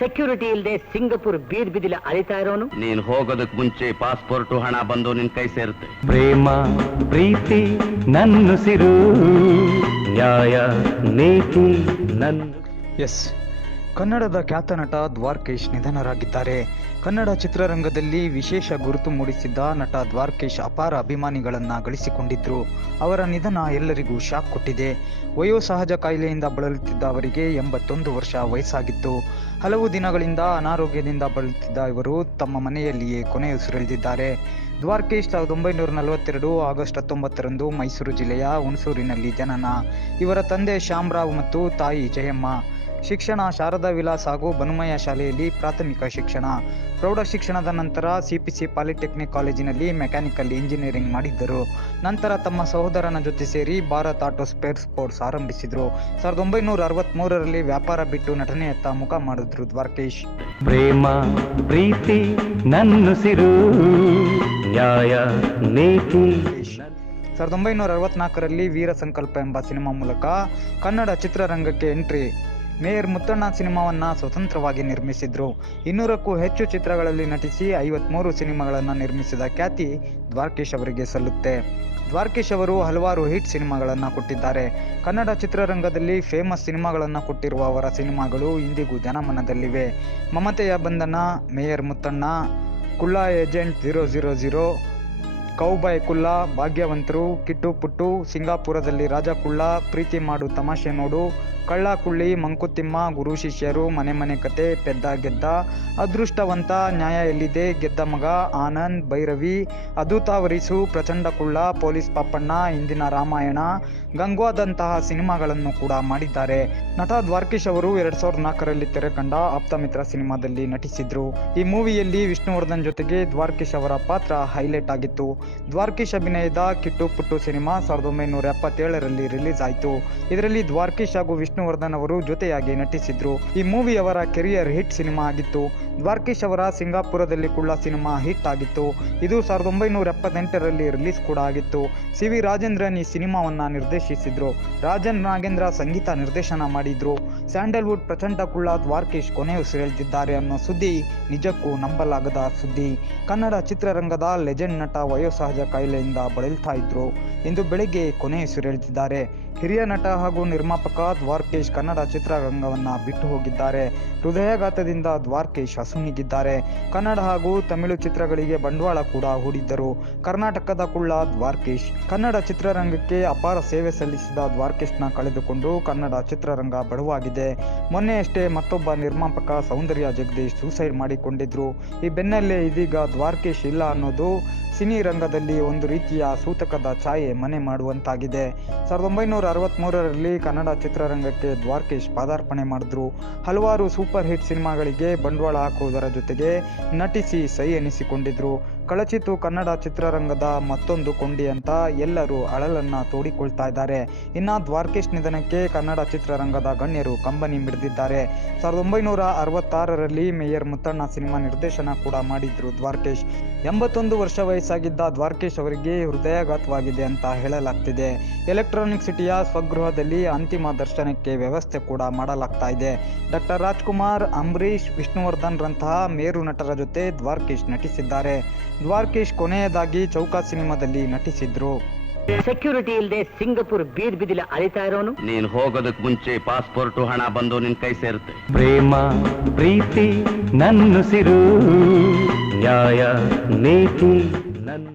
Security ಇಲ್ಲದೆ Singapore ಬೀದ್ ಬಿದಿಲ ಅಲಿತಾ ಇರೋನು. ನೀನ್ ಹೋಗೋದಕ್ ಮುಂಚೆ ಪಾಸ್ಪೋರ್ಟ್ ಹಣ ಬಂದು ನಿನ್ ಕೈ ಸೇರುತ್ತೆ. ಪ್ರೇಮ ಪ್ರೀತಿ ನನ್ನುಸಿರು, ನ್ಯಾಯ ನೀತಿ ನನ್ನ. ಎಸ್, ಕನ್ನಡದ ಖ್ಯಾತ ನಟ ದ್ವಾರಕೀಶ್ ನಿಧನರಾಗಿದ್ದಾರೆ. ಕನ್ನಡ ಚಿತ್ರರಂಗದಲ್ಲಿ ವಿಶೇಷ ಗುರುತು ಮೂಡಿಸಿದ್ದ ನಟ ದ್ವಾರಕೀಶ್ ಅಪಾರ ಅಭಿಮಾನಿಗಳನ್ನು ಗಳಿಸಿಕೊಂಡಿದ್ರು. ಅವರ ನಿಧನ ಎಲ್ಲರಿಗೂ ಶಾಕ್ ಕೊಟ್ಟಿದೆ. ವಯೋಸಹಜ ಕಾಯಿಲೆಯಿಂದ ಬಳಲುತ್ತಿದ್ದ ಅವರಿಗೆ 81 ವರ್ಷ ವಯಸ್ಸಾಗಿತ್ತು. ಹಲವು ದಿನಗಳಿಂದ ಅನಾರೋಗ್ಯದಿಂದ ಬಳಲುತ್ತಿದ್ದ ಇವರು ತಮ್ಮ ಮನೆಯಲ್ಲಿಯೇ ಕೊನೆಯುಸಿರೆಳೆದಿದ್ದಾರೆ. ದ್ವಾರಕೀಶ್ 1942 ಆಗಸ್ಟ್ 19ರಂದು ಮೈಸೂರು ಜಿಲ್ಲೆಯ ಹುಣಸೂರಿನಲ್ಲಿ ಜನನ. ಇವರ ತಂದೆ ಶ್ಯಾಮರಾವ್ ಮತ್ತು ತಾಯಿ ಜಯಮ್ಮ. ಶಿಕ್ಷಣ ಶಾರದಾ ವಿಲಾಸ್ ಹಾಗೂ ಬನುಮಯ್ಯ ಶಾಲೆಯಲ್ಲಿ ಪ್ರಾಥಮಿಕ ಶಿಕ್ಷಣ. ಪ್ರೌಢ ಶಿಕ್ಷಣದ ನಂತರ ಸಿಪಿಸಿ ಪಾಲಿಟೆಕ್ನಿಕ್ ಕಾಲೇಜಿನಲ್ಲಿ ಮೆಕ್ಯಾನಿಕಲ್ ಇಂಜಿನಿಯರಿಂಗ್ ಮಾಡಿದ್ದರು. ನಂತರ ತಮ್ಮ ಸಹೋದರನ ಜೊತೆ ಸೇರಿ ಭಾರತ್ ಆಟೋ ಸ್ಪೇರ್ ಸ್ಪೋರ್ಟ್ಸ್ ಆರಂಭಿಸಿದರು. 1963ರಲ್ಲಿ ವ್ಯಾಪಾರ ಬಿಟ್ಟು ನಟನೆಯತ್ತ ಮುಖ ಮಾಡಿದ್ರು ದ್ವಾರಕೀಶ್. ಪ್ರೇಮ ಪ್ರೀತಿ ನನ್ನುಸಿರು, ನ್ಯಾಯ ನೀತಿ. 1964ರಲ್ಲಿ ವೀರ ಸಂಕಲ್ಪ ಎಂಬ ಸಿನಿಮಾ ಮೂಲಕ ಕನ್ನಡ ಚಿತ್ರರಂಗಕ್ಕೆ ಎಂಟ್ರಿ. ಮೇಯರ್ ಮುತ್ತಣ್ಣ ಸಿನಿಮಾವನ್ನ ಸ್ವತಂತ್ರವಾಗಿ ನಿರ್ಮಿಸಿದ್ರು. 200ಕ್ಕೂ ಹೆಚ್ಚು ಚಿತ್ರಗಳಲ್ಲಿ ನಟಿಸಿ 53 ಸಿನಿಮಾಗಳನ್ನು ನಿರ್ಮಿಸಿದ ಖ್ಯಾತಿ ದ್ವಾರಕೀಶ್ ಅವರಿಗೆ ಸಲ್ಲುತ್ತೆ. ದ್ವಾರಕೀಶ್ ಅವರು ಹಲವಾರು ಹಿಟ್ ಸಿನಿಮಾಗಳನ್ನು ಕೊಟ್ಟಿದ್ದಾರೆ. ಕನ್ನಡ ಚಿತ್ರರಂಗದಲ್ಲಿ ಫೇಮಸ್ ಸಿನಿಮಾಗಳನ್ನು ಕೊಟ್ಟಿರುವ ಅವರ ಸಿನಿಮಾಗಳು ಇಂದಿಗೂ ಜನಮನದಲ್ಲಿವೆ. Mamateya Bandhana, mayor Muthanna, Kulla agent 000, cowboy Kulla, Bhagyavantaru, Kittu Puttu, ಸಿಂಗಾಪುರದಲ್ಲಿ ರಾಜ ಕುಳ್ಳ, ಪ್ರೀತಿ ಮಾಡು ತಮಾಷೆ ನೋಡು, ಕಳ್ಳ ಕುಳ್ಳಿ, ಮಂಕುತಿಮ್ಮ, ಗುರು ಶಿಷ್ಯರು, ಮನೆ ಮನೆ ಕತೆ, ಪೆದ್ದ ಗೆದ್ದ, ಅದೃಷ್ಟವಂತ, ನ್ಯಾಯ ಎಲ್ಲಿದೆ, ಗೆದ್ದ ಮಗ, ಆನಂದ್, ಭೈರವಿ, ಅದುತಾವರಿಸು, ಪ್ರಚಂಡ ಕುಳ್ಳ, ಪೊಲೀಸ್ ಪಾಪಣ್ಣ, ಇಂದಿನ ರಾಮಾಯಣ, ಗಂಗ್ವಾದಂತಹ ಸಿನಿಮಾಗಳನ್ನು ಕೂಡ ಮಾಡಿದ್ದಾರೆ. ನಟ ದ್ವಾರಕೀಶ್ ಅವರು 2004ರಲ್ಲಿ ತೆರೆಕಂಡ ಆಪ್ತಮಿತ್ರ ಸಿನಿಮಾದಲ್ಲಿ ನಟಿಸಿದ್ರು. ಈ ಮೂವಿಯಲ್ಲಿ ವಿಷ್ಣುವರ್ಧನ್ ಜೊತೆಗೆ ದ್ವಾರಕೀಶ್ ಅವರ ಪಾತ್ರ ಹೈಲೈಟ್ ಆಗಿತ್ತು. ದ್ವಾರಕೀಶ್ ಅಭಿನಯದ ಕಿಟ್ಟು ಪುಟ್ಟು ಸಿನಿಮಾ 1977ರಲ್ಲಿ ರಿಲೀಸ್ ಆಯಿತು. ಇದರಲ್ಲಿ ದ್ವಾರಕೀಶ್ ಹಾಗೂ ವಿಷ್ಣುವರ್ಧನ್ ಅವರು ಜೊತೆಯಾಗಿ ನಟಿಸಿದ್ರು. ಈ ಮೂವಿ ಅವರ ಕೆರಿಯರ್ ಹಿಟ್ ಸಿನಿಮಾ ಆಗಿತ್ತು. ದ್ವಾರಕೀಶ್ ಅವರ ಸಿಂಗಾಪುರದಲ್ಲಿ ಕುಳ್ಳ ಸಿನಿಮಾ ಹಿಟ್ ಆಗಿತ್ತು. ಇದು 1978ರಲ್ಲಿ ರಿಲೀಸ್ ಕೂಡ ಆಗಿತ್ತು. ಸಿ.ವಿ. ರಾಜೇಂದ್ರನ್ ಈ ಸಿನಿಮಾವನ್ನ ನಿರ್ದೇಶಿಸಿದ್ರು. ರಾಜನ್ ನಾಗೇಂದ್ರ ಸಂಗೀತ ನಿರ್ದೇಶನ ಮಾಡಿದ್ರು. ಸ್ಯಾಂಡಲ್ವುಡ್ ಪ್ರಚಂಡ ಕುಳ್ಳ ದ್ವಾರಕೀಶ್ ಕೊನೆಯುಸಿರೆಳೆದಿದ್ದಾರೆ ಅನ್ನೋ ಸುದ್ದಿ ನಿಜಕ್ಕೂ ನಂಬಲಾಗದ ಸುದ್ದಿ. ಕನ್ನಡ ಚಿತ್ರರಂಗದ ಲೆಜೆಂಡ್ ನಟ ವಯೋಸಹಜ ಕಾಯಿಲೆಯಿಂದ ಬಳಲ್ತಾ ಇದ್ರು. ಇಂದು ಬೆಳಗ್ಗೆ ಕೊನೆಯುಸಿರೆಳೆದಿದ್ದಾರೆ. ಹಿರಿಯ ನಟ ಹಾಗೂ ನಿರ್ಮಾಪಕ ದ್ವಾರಕೀಶ್ ಕನ್ನಡ ಚಿತ್ರರಂಗವನ್ನ ಬಿಟ್ಟು ಹೋಗಿದ್ದಾರೆ. ಹೃದಯಾಘಾತದಿಂದ ದ್ವಾರಕೀಶ್ ಅಸುನೀಗಿದ್ದಾರೆ. ಕನ್ನಡ ಹಾಗೂ ತಮಿಳು ಚಿತ್ರಗಳಿಗೆ ಬಂಡವಾಳ ಕೂಡ ಹೂಡಿದ್ದರು. ಕರ್ನಾಟಕದ ಕುಳ್ಳ ದ್ವಾರಕೀಶ್. ಕನ್ನಡ ಚಿತ್ರರಂಗಕ್ಕೆ ಅಪಾರ ಸೇವೆ ಸಲ್ಲಿಸಿದ ದ್ವಾರಕೀಶ್ನ ಕಳೆದುಕೊಂಡು ಕನ್ನಡ ಚಿತ್ರರಂಗ ಬಡವಾಗಿದೆ. ಮೊನ್ನೆಯಷ್ಟೇ ಮತ್ತೊಬ್ಬ ನಿರ್ಮಾಪಕ ಸೌಂದರ್ಯ ಜಗದೀಶ್ ಸೂಸೈಡ್ ಮಾಡಿಕೊಂಡಿದ್ರು. ಈ ಬೆನ್ನಲ್ಲೇ ಇದೀಗ ದ್ವಾರಕೀಶ್ ಇಲ್ಲ ಅನ್ನೋದು ಸಿನಿ ರಂಗದಲ್ಲಿ ಒಂದು ರೀತಿಯ ಸೂತಕದ ಛಾಯೆ ಮನೆ ಮಾಡುವಂತಾಗಿದೆ. 1963ರಲ್ಲಿ ಕನ್ನಡ ಚಿತ್ರರಂಗಕ್ಕೆ ದ್ವಾರಕೀಶ್ ಪಾದಾರ್ಪಣೆ ಮಾಡಿದ್ರು. ಹಲವಾರು ಸೂಪರ್ ಹಿಟ್ ಸಿನಿಮಾಗಳಿಗೆ ಬಂಡವಾಳ ಹಾಕುವುದರ ಜೊತೆಗೆ ನಟಿಸಿ ಸೈ ಎನಿಸಿಕೊಂಡಿದ್ರು. ಕಳಚಿತು ಕನ್ನಡ ಚಿತ್ರರಂಗದ ಮತ್ತೊಂದು ಕೊಂಡಿ ಅಂತ ಎಲ್ಲರೂ ಅಳಲನ್ನ ತೋಡಿಕೊಳ್ತಾ ಇದ್ದಾರೆ. ಇನ್ನ ದ್ವಾರಕೀಶ್ ನಿಧನಕ್ಕೆ ಕನ್ನಡ ಚಿತ್ರರಂಗದ ಗಣ್ಯರು ಕಂಬನಿ ಮಿಡಿದಿದ್ದಾರೆ. 1966ರಲ್ಲಿ ಮೇಯರ್ ಮುತ್ತಣ್ಣ ಸಿನಿಮಾ ನಿರ್ದೇಶನ ಕೂಡ ಮಾಡಿದ್ರು ದ್ವಾರಕೀಶ್. 81 ವರ್ಷ ವಯಸ್ಸಾಗಿದ್ದ ದ್ವಾರಕೀಶ್ ಅವರಿಗೆ ಹೃದಯಾಘಾತವಾಗಿದೆ ಅಂತ ಹೇಳಲಾಗ್ತಿದೆ. ಎಲೆಕ್ಟ್ರಾನಿಕ್ ಸಿಟಿಯ ಸ್ವಗೃಹದಲ್ಲಿ ಅಂತಿಮ ದರ್ಶನಕ್ಕೆ ವ್ಯವಸ್ಥೆ ಕೂಡ ಮಾಡಲಾಗ್ತಾ ಇದೆ. ಡಾಕ್ಟರ್ ರಾಜ್ಕುಮಾರ್, ಅಂಬರೀಶ್, ವಿಷ್ಣುವರ್ಧನ್ ರಂತಹ ಮೇರು ನಟರ ಜೊತೆ ದ್ವಾರಕೀಶ್ ನಟಿಸಿದ್ದಾರೆ. ದ್ವಾರಕೀಶ್ ಕೊನೆಯದಾಗಿ ಚೌಕ ಸಿನಿಮಾದಲ್ಲಿ ನಟಿಸಿದ್ರು. ಸೆಕ್ಯೂರಿಟಿ ಇಲ್ಲದೆ ಸಿಂಗಪುರ್ ಬೀದ್ ಬಿದಿಲ ಅಲಿತಾ ಇರೋನು. ನೀನ್ ಹೋಗೋದಕ್ ಮುಂಚೆ ಪಾಸ್ಪೋರ್ಟ್ ಹಣ ಬಂದು ನಿನ್ ಕೈ ಸೇರುತ್ತೆ. ಪ್ರೇಮ ಪ್ರೀತಿ ನನ್ನುಸಿರು, ನ್ಯಾಯ ನೀತಿ ನನ್ನ.